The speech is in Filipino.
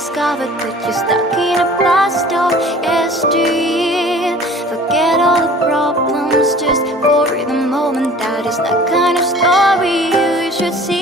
discovered that you're stuck in a past of yesteryear. Forget all the problems just for the moment. That is the kind of story you should see.